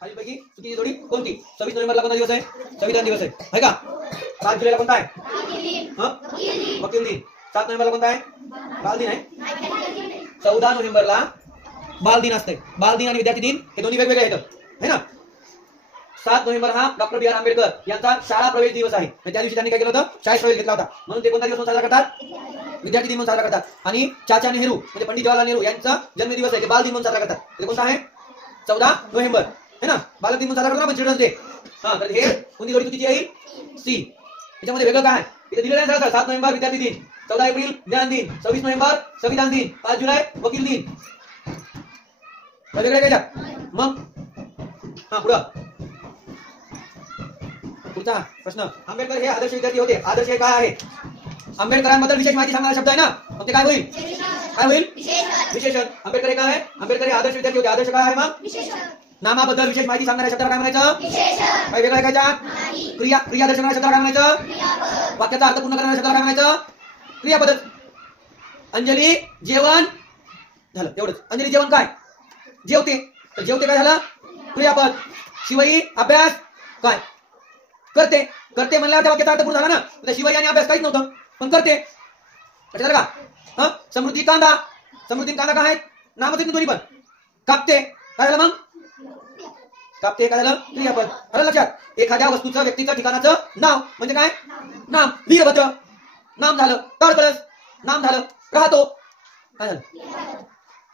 खालीलपैकी चुकीची जोडी कोणती? 26 नोव्हेंबरला कोणता दिवस आहे? संविधान दिवस आहे का? 7 जुलैला कोणता आहे? वकील दिन. 7 नोव्हेंबरला कोणता आहे? बाल दिन आहे. 14 नोव्हेंबरला बाल दिन असते. बाल दिन आणि विद्यार्थी दिन हे दोन्ही वेगवेगळे आहेत है ना. 7 नोव्हेंबर हा डॉक्टर B.R. आंबेडकर यांचा शाळा प्रवेश दिवस आहे. त्या दिवशी त्यांनी काय केलं होतं? शाळेत प्रवेश घेतला होता. म्हणून ते कोणता दिवस साजरा करतात? विद्यार्थी दिन म्हणून साजरा करतात. आणि चाचा नेहरू म्हणजे पंडित जवाहरलाल नेहरू यांचा जन्मदिवस आहे, ते बाल दिन म्हणून साजरा करतात. ते कोणता आहे? 14 नोव्हेंबर है ना. बाल दिन म्हणून साजरा करतो आपण चिल्ड्रन्स डे. हा, तर हे कोणती जोडी चुकीची येईल? सी. त्याच्यामध्ये वेगळं काय इथे दिलेलं आहे सर? 7 नोव्हेंबर विद्यार्थी दिन, 14 एप्रिल ज्ञान दिन, 26 नोव्हेंबर संविधान दिन, 5 जुलै वकील दिन. वेगळे काय मग? हा, पुढचा प्रश्न. आंबेडकर हे आदर्श विद्यार्थी होते. आदर्श हे काय आहे? आंबेडकरांबद्दल विशेष माहिती सांगणारा शब्द आहे ना, मग ते काय होईल? काय होईल? विशेषण. आंबेडकर हे काय आहे? आंबेडकर हे आदर्श विद्यार्थी होते. आदर्श काय आहे मग? नामाबद्दल विशेष माहिती सांगणाऱ्या शब्दाला काय म्हणायचं? काय वेगळं काय? क्रिया दर्शवणाऱ्या शब्दाला काय म्हणायचं? वाक्याचा अर्थ पूर्ण करणाऱ्या शब्दाला काय म्हणायचं? क्रियापद. अंजली जेवण झालं, एवढंच. अंजली जेवण काय? जेवते. तर जेवते काय झालं? क्रियापद. शिवाई अभ्यास काय? करते. करते म्हणल्यावर त्या वाक्याचा अर्थ पूर्ण झाला ना. तर शिवाई आणि अभ्यास काहीच नव्हतं, पण करते. लक्षात आलं का? हा, समृद्धी कांदा. समृद्धी कांदा काय आहेत? नामच दोन्ही पण. कापते काय झालं मग? कापते काय झालं? क्रियापद. आलं लक्षात? एखाद्या वस्तूचं, व्यक्तीचं, ठिकाणाचं नाव म्हणजे काय? नाम. वीरभद्र नाम झालं. ताडकळस नाम झालं. राहतो काय झालं?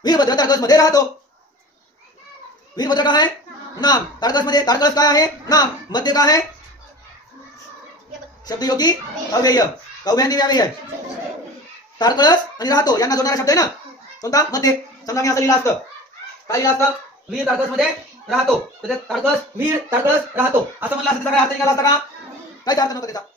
वीरभद्र ताडकळस मध्ये राहतो. वीरभद्र काय आहे? नाम. ताडकळस मध्ये ताडकळस काय आहे? नाम. मध्ये काय आहे? शब्दयोगी अव्यय. कव्यांनी व्याव्यय आहे. ताडकळस आणि राहतो यांना जोडणारा शब्द आहे ना, कोणता? मध्ये. समजा मी असं लिहिलं असतं, काय लिहिलं असतं? वीर ताडकळस मध्ये राहतो. ताडकळस वीर ताडकळस राहतो असं म्हणलं असतं, त्याचा काय अर्थ निघाला असता का? काय अर्थ नव्हता त्याचा.